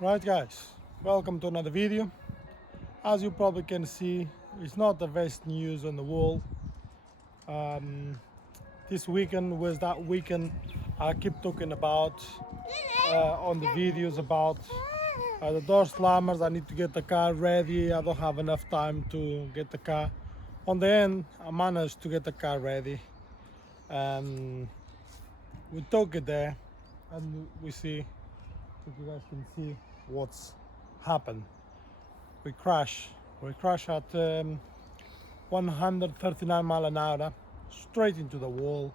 Right guys, welcome to another video. As you probably can see, it's not the best news on the world. This weekend was that weekend I keep talking about on the videos about the door slammers. I need to get the car ready. I don't have enough time to get the car. On the end, I managed to get the car ready. And we took it there and we see, if you guys can see what's happened. We crash at 139 mile an hour straight into the wall.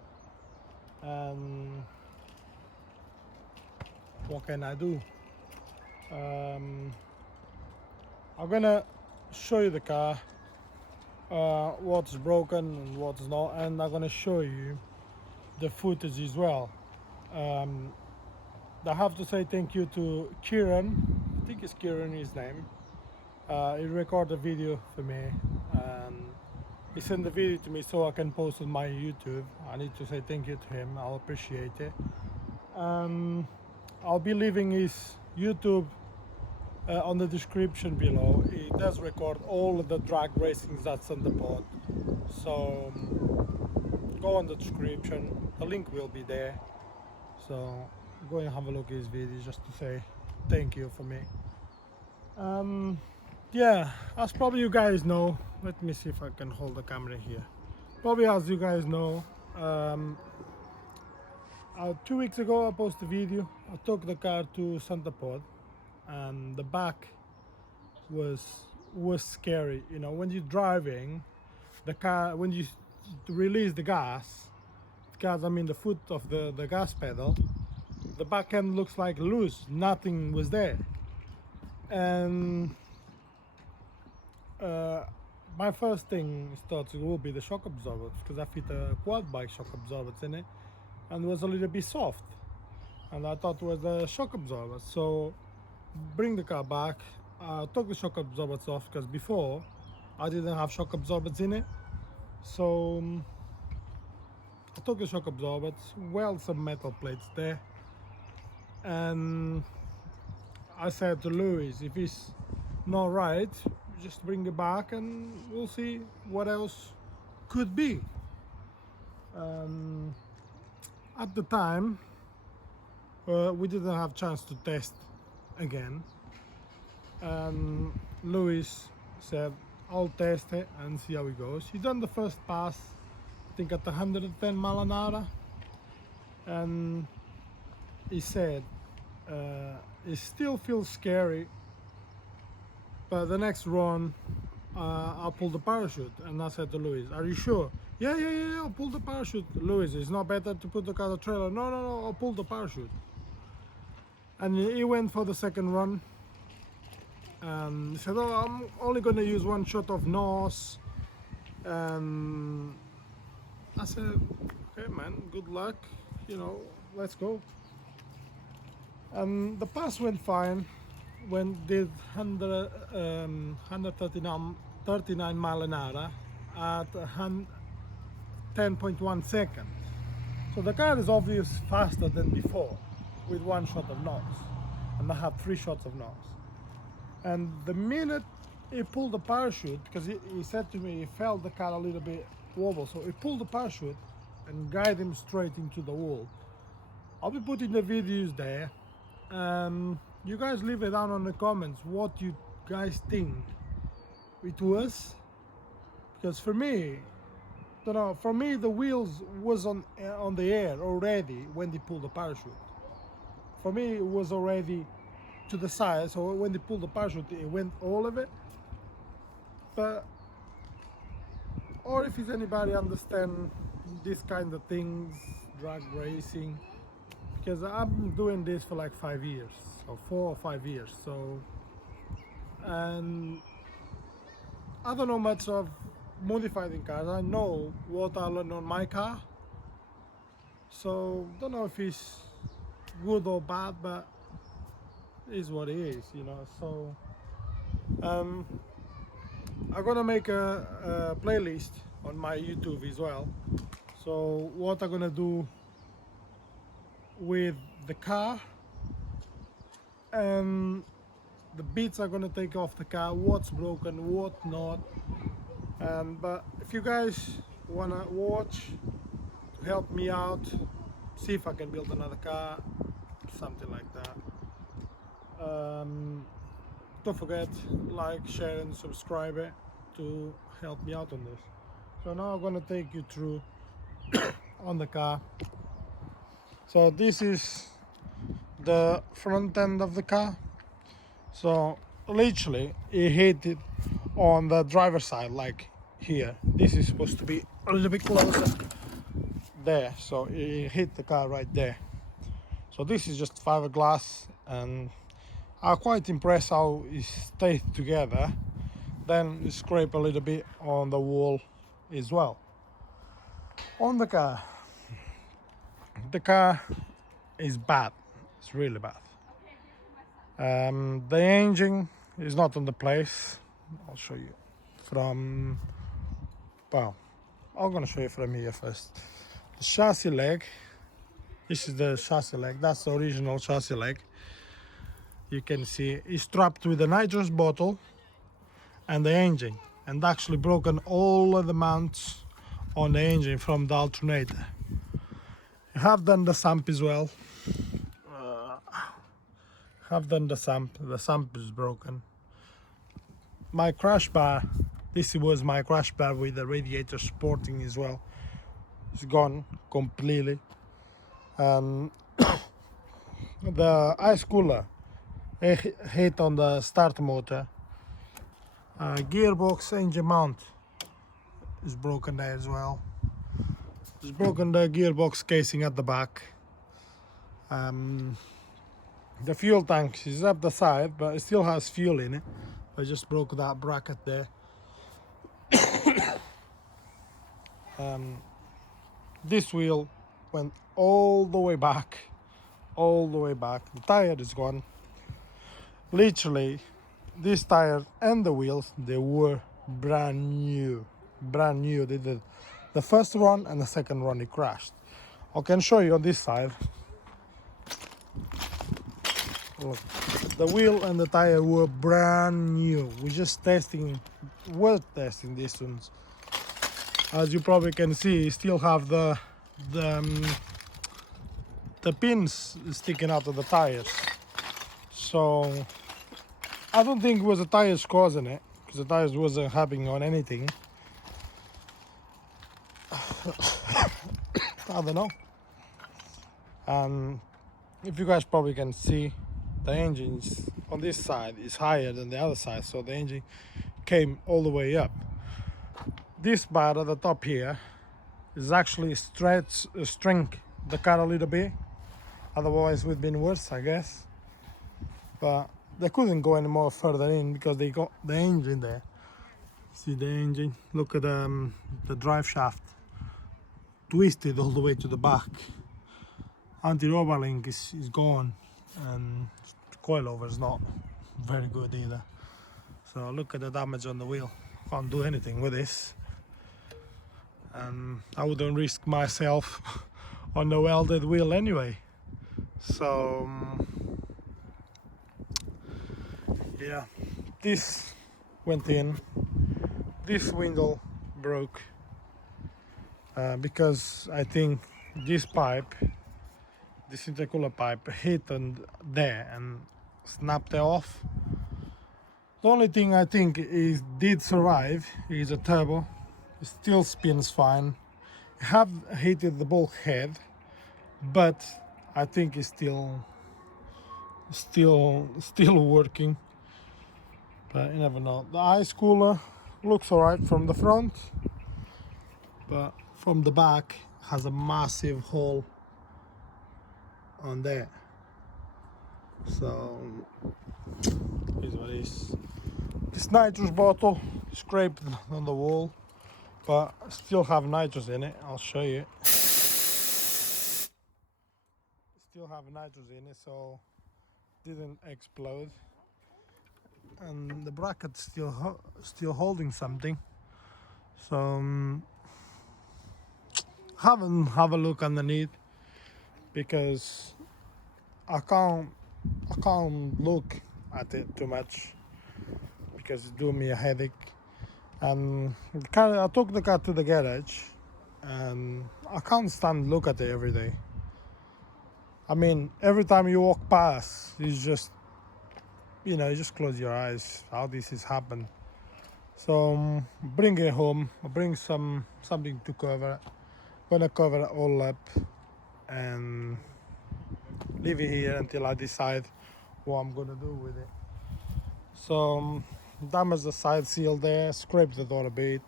And what can I do? I'm gonna show you the car, what's broken and what's not, and I'm gonna show you the footage as well. I have to say thank you to Kieran. I think it's Kieran his name. He recorded a video for me and he sent the video to me so I can post on my YouTube. I need to say thank you to him. I'll appreciate it. I'll be leaving his YouTube on the description below. He does record all of the drag racings at Santapod, so go on the description. The link will be there. So go and have a look at his video just to say thank you for me. Yeah, as probably you guys know, let me see if I can hold the camera here. Probably as you guys know, 2 weeks ago I posted a video. I took the car to Santapod and the back was scary. You know, when you're driving the car, when you release the gas, I mean the foot of the gas pedal, the back end looks like loose, nothing was there. And my first thing is thought it will be the shock absorbers, because I fit a quad bike shock absorbers in it and it was a little bit soft, and I thought it was the shock absorbers. So bring the car back, took the shock absorbers off, because before I didn't have shock absorbers in it. So I took the shock absorbers, weld some metal plates there, and I said to Louis, if it's not right, just bring it back and we'll see what else could be. At the time, we didn't have chance to test again. Louis said, I'll test it and see how it goes. He done the first pass, I think at 110 mile an hour, and he said it still feels scary, but the next run I'll pull the parachute. And I said to Louis, are you sure? Yeah, I'll pull the parachute. Louis, it's not better to put the car on the trailer? No, I'll pull the parachute. And he went for the second run and he said, oh, I'm only going to use one shot of nose. And I said, okay man, good luck, you know, let's go. And the pass went fine. Did 139 mile an hour at 10.1 seconds. So the car is obviously faster than before with one shot of nose, and I have 3 shots of nose. And the minute he pulled the parachute, because he said to me he felt the car a little bit wobble, so he pulled the parachute and guided him straight into the wall. I'll be putting the videos there. You guys leave it down in the comments what you guys think it was, because for me, the wheels was on the air already when they pulled the parachute. For me, it was already to the side, so when they pulled the parachute, it went all of it. But, or if anybody understand this kind of things, drag racing, because I'm doing this for like 5 years, or 4 or 5 years. So, and I don't know much of modifying cars. I know what I learned on my car. So don't know if it's good or bad, but it is what it is, you know. So I'm gonna make a playlist on my YouTube as well. So what I'm gonna do with the car, the bits are gonna take off the car, what's broken, what not. But if you guys wanna watch to help me out, see if I can build another car, something like that. Don't forget, like, share and subscribe it to help me out on this. So now I'm gonna take you through on the car. So this is the front end of the car. So literally it hit it on the driver's side, like here. This is supposed to be a little bit closer there, so it hit the car right there. So this is just fiberglass, and I'm quite impressed how it stayed together. Then you scrape a little bit on the wall as well. On the car is bad, it's really bad. The engine is not on the place. I'll show you from, well, I'm gonna show you from here first. The chassis leg, this is the chassis leg, that's the original chassis leg. You can see it's strapped with a nitrous bottle and the engine, and actually broken all of the mounts on the engine from the alternator. I have done the sump as well. Have done the sump is broken. My crash bar, this was my crash bar with the radiator supporting as well, it's gone completely. The ice cooler hit on the start motor. Gearbox engine mount is broken there as well. It's broken the gearbox casing at the back. The fuel tank is up the side, but it still has fuel in it. I just broke that bracket there. This wheel went all the way back. The tire is gone. Literally, this tire and the wheels, they were brand new. They did the first run and the second run it crashed. I can show you on this side. Look, the wheel and the tire were brand new. We're testing these ones. As you probably can see, still have the pins sticking out of the tires. So I don't think it was the tires causing it, because the tires wasn't having on anything. I don't know. If you guys probably can see, the engine on this side is higher than the other side, so the engine came all the way up. This bar at the top here is actually shrink the car a little bit, otherwise it would have been worse, I guess. But they couldn't go any more further in because they got the engine there. See the engine, look at the drive shaft twisted all the way to the back. Anti-roller link is gone, and coilover is not very good either. So look at the damage on the wheel. Can't do anything with this, and I wouldn't risk myself on the welded wheel anyway. So yeah, this went in. This window broke because I think this pipe, this intercooler pipe, hit on there and snapped it off. The only thing I think is did survive is a turbo. It still spins fine. I have heated the bulkhead, but I think it's still working. But you never know. The ice cooler looks alright from the front, but from the back has a massive hole on there. So here's what it is. This nitrous bottle scraped on the wall, but I still have nitrous in it. I'll show you. Still have nitrous in it, so didn't explode. And the bracket's still holding something. So haven't have a look underneath because I can't look at it too much because it's doing me a headache. And I took the car to the garage, and I can't stand look at it every day. I mean, every time you walk past, you just, you just close your eyes. How this has happened. So bring it home. Bring something to cover it. Gonna cover it all up and leave it here until I decide what I'm gonna do with it. So damage the side seal there, scrape the door a bit.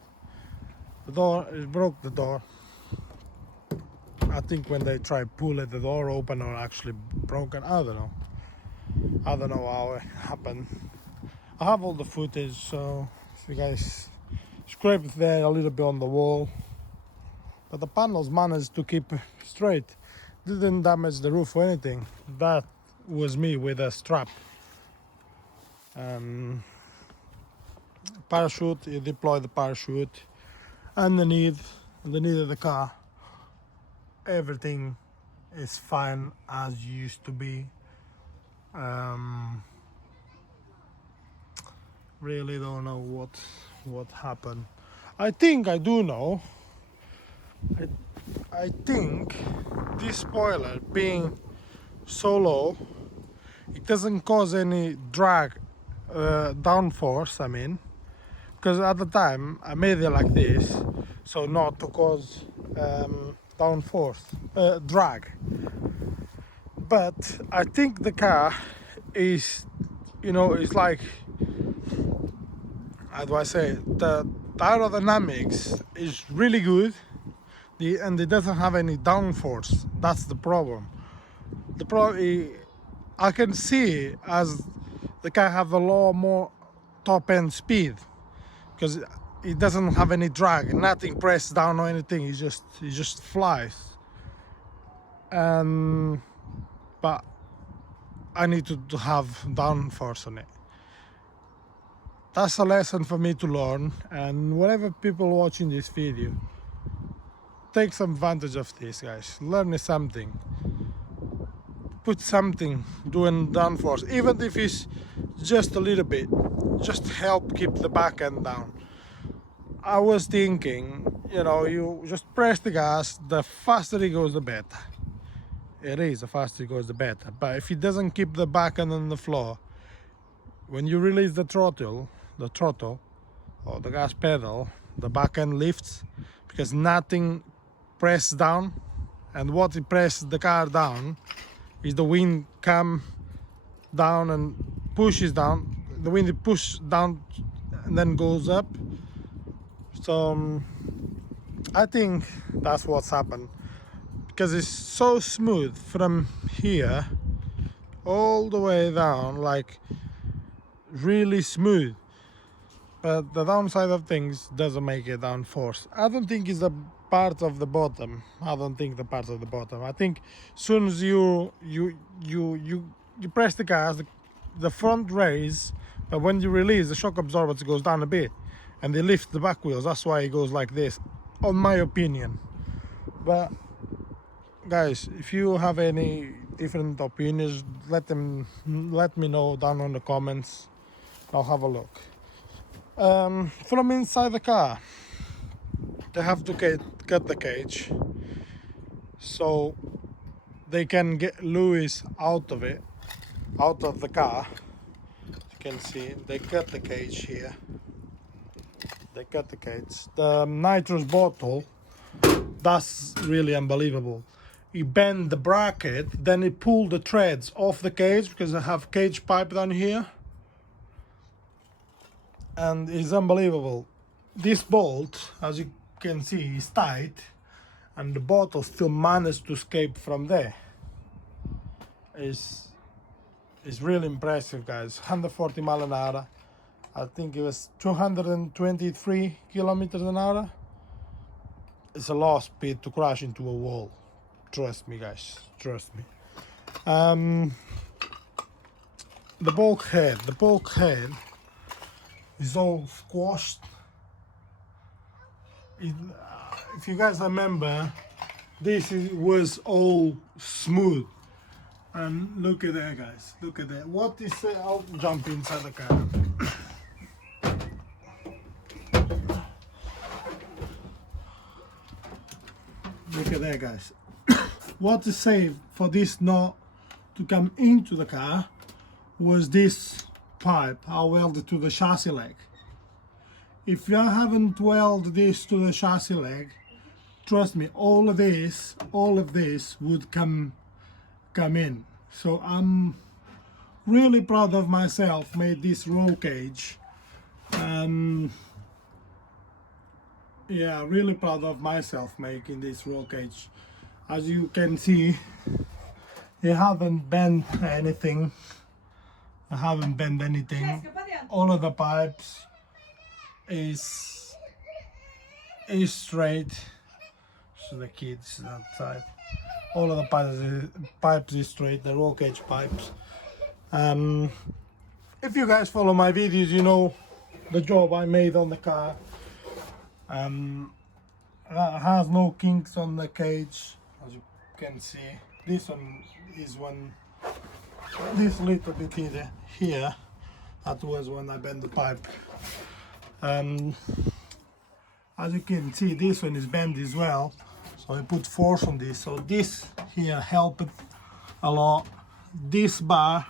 The door, it broke the door. I think when they try pull it, the door open or actually broken. I don't know how it happened. I have all the footage, so you guys scraped there a little bit on the wall, but the panels managed to keep straight. Didn't damage the roof or anything. That was me with a strap. Parachute, you deploy the parachute underneath of the car. Everything is fine as used to be. Really don't know what happened. I think I do know. I think this spoiler being so low, it doesn't cause any drag, downforce. I mean, because at the time I made it like this, so not to cause downforce, drag. But I think the car is, it's like, how do I say it? The aerodynamics is really good, and it doesn't have any downforce. That's the problem. I can see as the car have a lot more top end speed because it doesn't have any drag, nothing pressed down or anything. It just flies. But I need to have downforce on it. That's a lesson for me to learn, and whatever people watching this video, take some advantage of this, guys. Learn something. Put something doing downforce, even if it's just a little bit, just help keep the back end down. I was thinking, you just press the gas, the faster it goes the better. It is, the faster it goes the better. But if it doesn't keep the back end on the floor, when you release the throttle or the gas pedal, the back end lifts because nothing pressed down, and what it presses the car down is the wind come down and pushes down. The wind pushes down and then goes up. So I think that's what's happened, because it's so smooth from here all the way down, like really smooth. But the downside of things doesn't make it downforce. I don't think it's the part of the bottom. I think soon as you press the gas, the front raise, but when you release, the shock absorber goes down a bit, and they lift the back wheels. That's why it goes like this, on my opinion. But guys, if you have any different opinions, let me know down in the comments. I'll have a look. From inside the car, they have to cut the cage so they can get Lewis out of the car. As you can see, they cut the cage here. The nitrous bottle, that's really unbelievable. He bent the bracket, then he pulled the threads off the cage because I have cage pipe down here, and it's unbelievable. This bolt, as you can see, is tight, and the bottle still managed to escape from there. It's really impressive, guys. 140 miles an hour. I think it was 223 kilometers an hour. It's a low speed to crash into a wall. Trust me, guys. Trust me. The bulkhead is all squashed. If you guys remember, this was all smooth. And look at that, guys. Look at that. What is? I'll jump inside the car. Look at that, guys. What is saved for this knot to come into the car was this pipe I welded to the chassis leg. If you haven't welded this to the chassis leg, trust me, all of this would come in. So I'm really proud of myself, made this roll cage. Yeah, really proud of myself making this roll cage. As you can see, I haven't bent anything. All of the pipes is straight. So the kids outside. All of the pipes is straight. The roll cage pipes. If you guys follow my videos, you know the job I made on the car. Has no kinks on the cage, as you can see. This one is this little bit here, that was when I bent the pipe. As you can see, this one is bent as well, so I put force on this, so this here helped a lot. This bar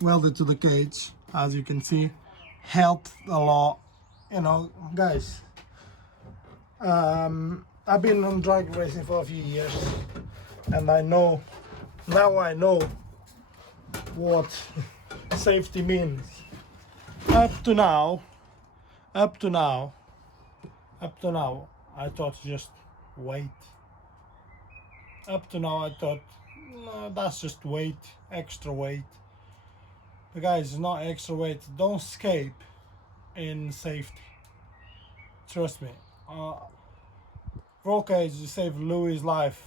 welded to the cage, as you can see, helped a lot. You know, guys, I've been on drag racing for a few years, and I know what safety means. Up to now, I thought just weight. Up to now, I thought, no, that's just weight, extra weight. But guys, it's not extra weight. Don't escape in safety. Trust me. Roll cage saved Louis' life,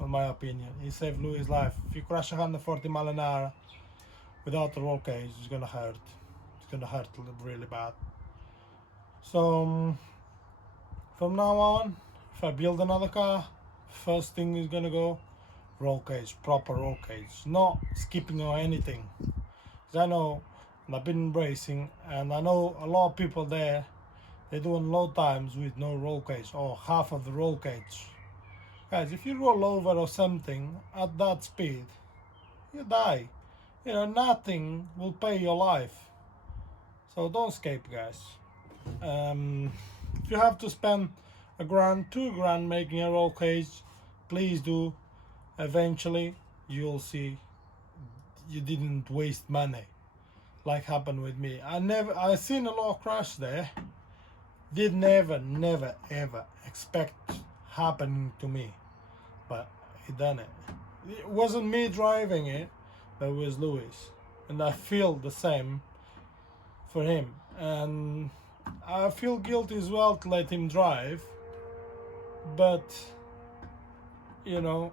in my opinion. He saved Louis' life. If you crash 140 mile an hour without a roll cage, it's gonna hurt. It's gonna hurt really bad. So from now on, if I build another car, first thing is gonna go roll cage, proper roll cage, not skipping or anything. Because I know, and I've been racing, and I know a lot of people there, they're doing low times with no roll cage or half of the roll cage. Guys, if you roll over or something at that speed, you die. You know, nothing will pay your life. So don't escape, guys. If you have to spend $1,000, $2,000 making a roll cage, please do. Eventually, you'll see you didn't waste money, like happened with me. I seen a lot of crash there. Did never ever expect happening to me, but he done it. It wasn't me driving it, but it was Louis, and I feel the same for him, and I feel guilty as well to let him drive, but you know,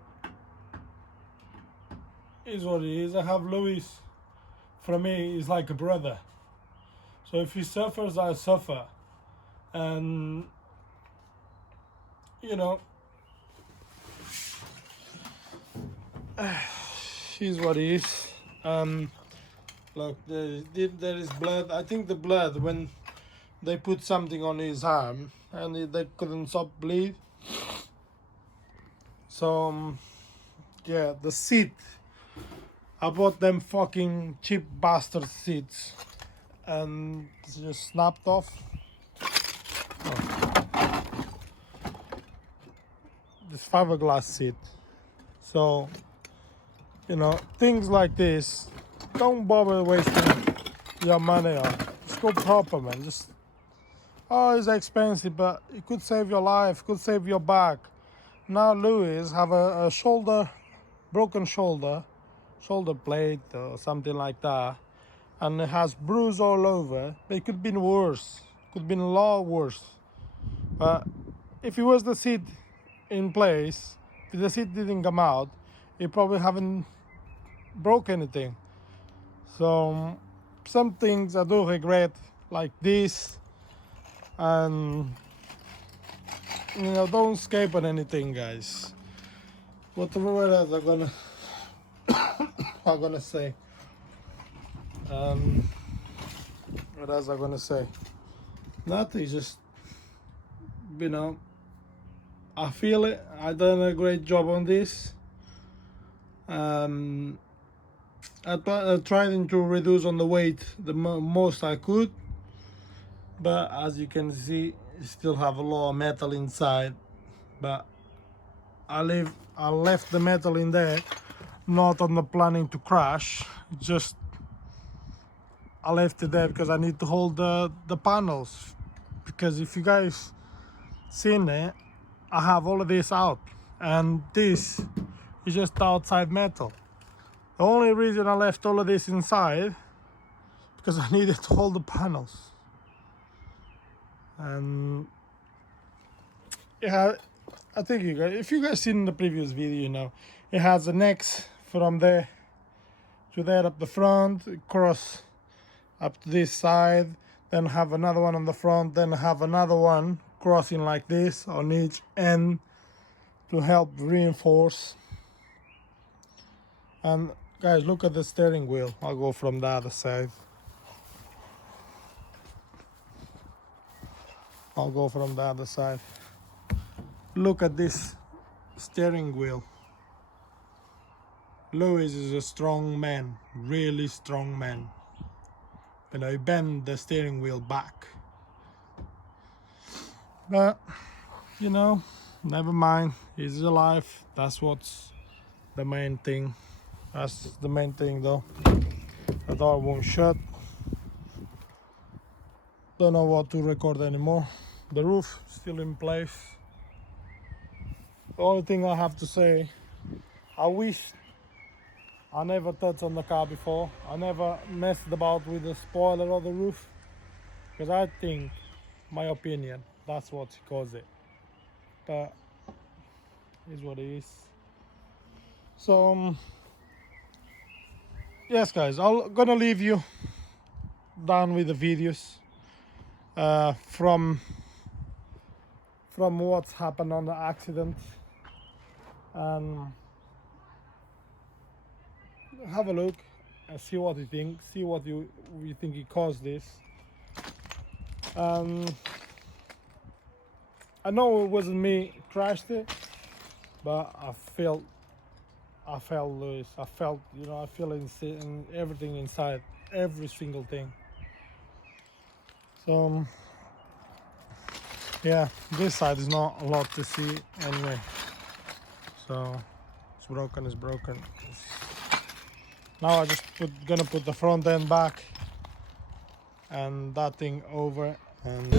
is what it is. I have Louis. For me, he's like a brother. So if he suffers, I suffer. And you know, he's what he is. Look, there is blood. I think the blood, when they put something on his arm and they couldn't stop bleed. So yeah, the seat, I bought them fucking cheap bastard seats and it's just snapped off. This fiberglass seat. So, you know, things like this, don't bother wasting your money on. Just go proper, man. Just, oh, it's expensive, but it could save your life, could save your back. Now Louis have a broken shoulder blade or something like that, and it has bruise all over. But it could have been worse. Could have been a lot worse. But if it was the seat in place, if the seat didn't come out, you probably haven't broke anything. So some things I do regret, like this, and you know, don't escape on anything, guys. Whatever else I'm gonna say. What else I'm gonna say? Nothing, just, you know, I feel it. I done a great job on this. I tried to reduce on the weight the most I could, but as you can see, you still have a lot of metal inside. But I left the metal in there, not on the planning to crash. Just I left it there because I need to hold the panels. Because if you guys seen it, I have all of this out, and this is just outside metal. The only reason I left all of this inside because I needed to hold the panels. And yeah, I think you guys, if you guys seen the previous video, you know it has the necks from there to there up the front, cross up to this side, then have another one on the front, then have another one crossing like this on each end to help reinforce. And guys, look at the steering wheel. I'll go from the other side. Look at this steering wheel. Lewis is a strong man, really strong man. You know, he bend the steering wheel back. But, you know, never mind. He's alive. That's what's the main thing. That's the main thing though. The door won't shut. Don't know what to record anymore. The roof still in place. The only thing I have to say, I wish I never touched on the car before. I never messed about with the spoiler or the roof, because I think, my opinion, that's what caused it. But is what it is. So yes guys, I'm gonna leave you down with the videos from what's happened on the accident, and have a look and see what you think, see what you think it caused this. I know it wasn't me crashed it, but I felt Lewis. I felt, you know, I feel in everything inside, every single thing. So yeah, this side is not a lot to see anyway. So it's broken. Now I just gonna put the front end back and that thing over, and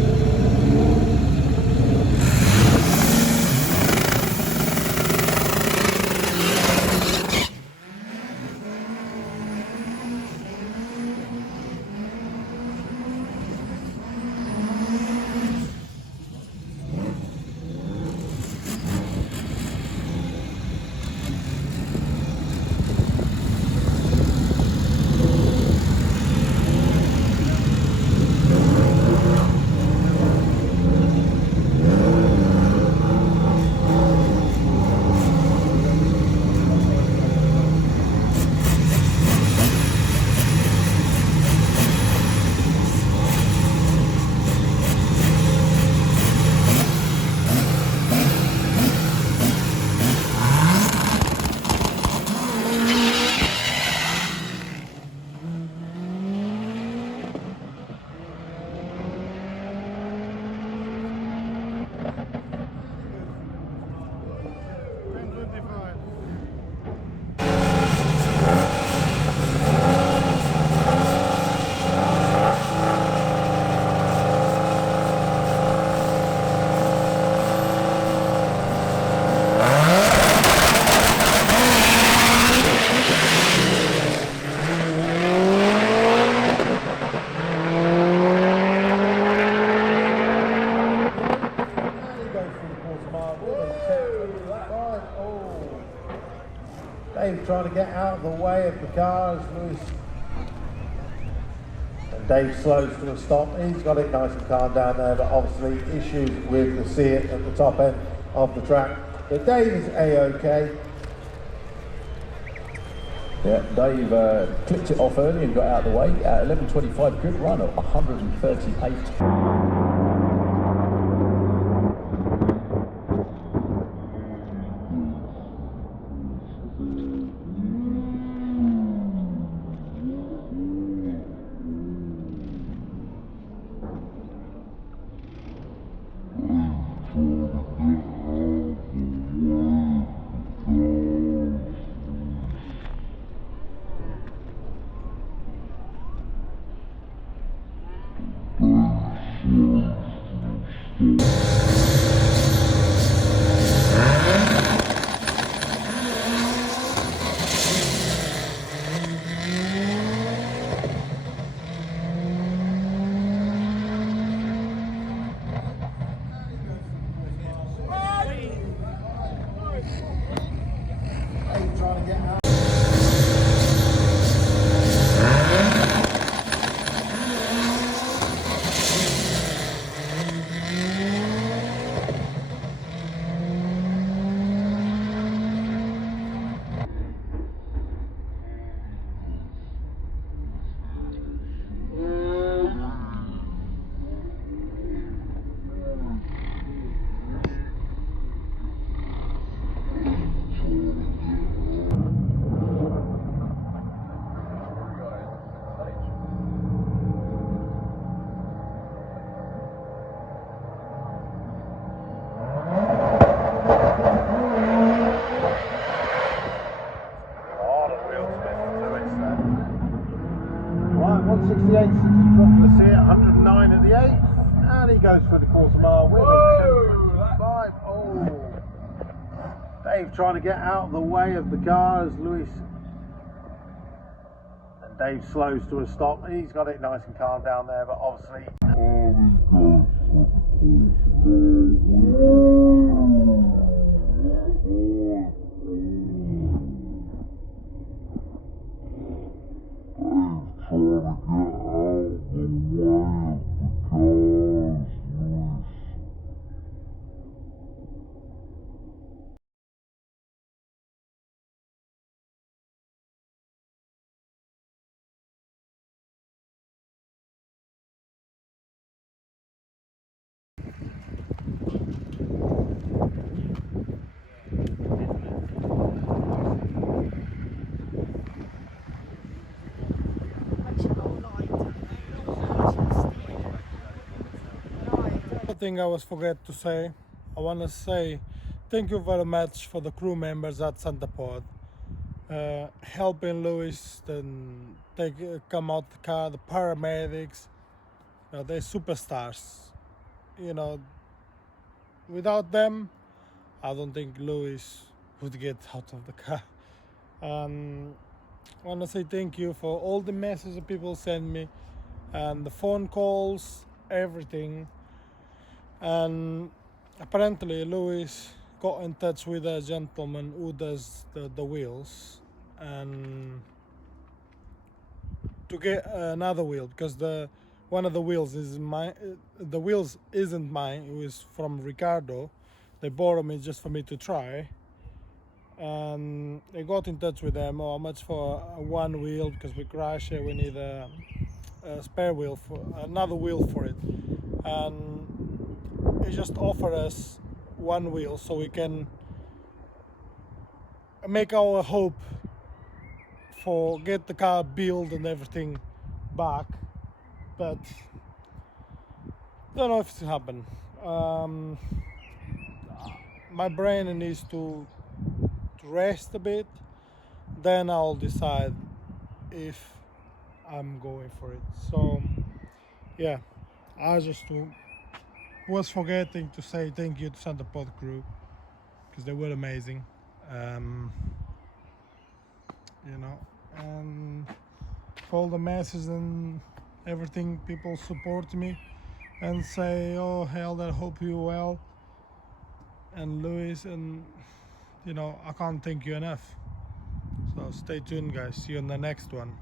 Dave trying to get out of the way of the cars, Lewis. And Dave slows to a stop. He's got it nice and calm down there, but obviously issues with the seat at the top end of the track. But Dave is A-OK. Yeah, Dave clipped it off early and got out of the way at 11.25. Good run at 138. Right, 168, 64 for the seat, 109 at the 8th, and he goes for the quarter mile with a 10.25. Oh, Dave trying to get out of the way of the car as Lewis, and Dave slows to a stop. He's got it nice and calm down there, but obviously Thing I was forget to say, I want to say thank you very much for the crew members at Santapod, helping Lewis then come out the car, the paramedics, they're superstars. Without them I don't think Lewis would get out of the car. I want to say thank you for all the messages that people send me and the phone calls, everything. And apparently Lewis got in touch with a gentleman who does the wheels, and to get another wheel, because one of the wheels is mine. The wheels isn't mine, it was from Ricardo. They borrowed me just for me to try, and they got in touch with them. How much for one wheel, because we crashed it, we need a spare wheel, for another wheel for it. And he just offered us one wheel so we can make our hope for get the car built and everything back, but don't know if it's happen. My brain needs to rest a bit, then I'll decide if I'm going for it. So yeah, I just was forgetting to say thank you to Santapod crew, because they were amazing. And for all the messages and everything, people support me and say, oh hell, I hope you well, and Lewis, and I can't thank you enough. So stay tuned guys, see you on the next one.